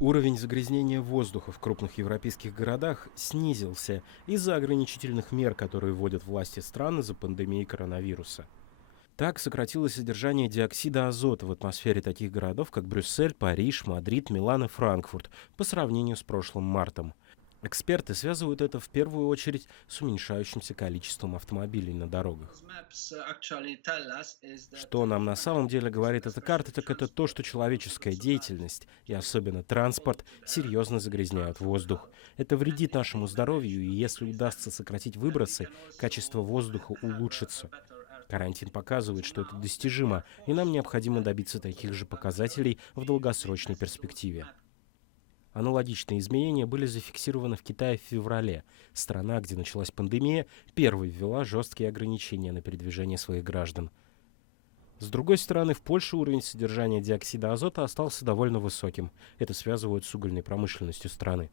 Уровень загрязнения воздуха в крупных европейских городах снизился из-за ограничительных мер, которые вводят власти стран из-за пандемии коронавируса. Так сократилось содержание диоксида азота в атмосфере таких городов, как Брюссель, Париж, Мадрид, Милан и Франкфурт, по сравнению с прошлым мартом. Эксперты связывают это в первую очередь с уменьшающимся количеством автомобилей на дорогах. Что нам на самом деле говорит эта карта, так это то, что человеческая деятельность, и особенно транспорт, серьезно загрязняют воздух. Это вредит нашему здоровью, и если удастся сократить выбросы, качество воздуха улучшится. Карантин показывает, что это достижимо, и нам необходимо добиться таких же показателей в долгосрочной перспективе. Аналогичные изменения были зафиксированы в Китае в феврале. Страна, где началась пандемия, первой ввела жесткие ограничения на передвижение своих граждан. С другой стороны, в Польше уровень содержания диоксида азота остался довольно высоким. Это связывают с угольной промышленностью страны.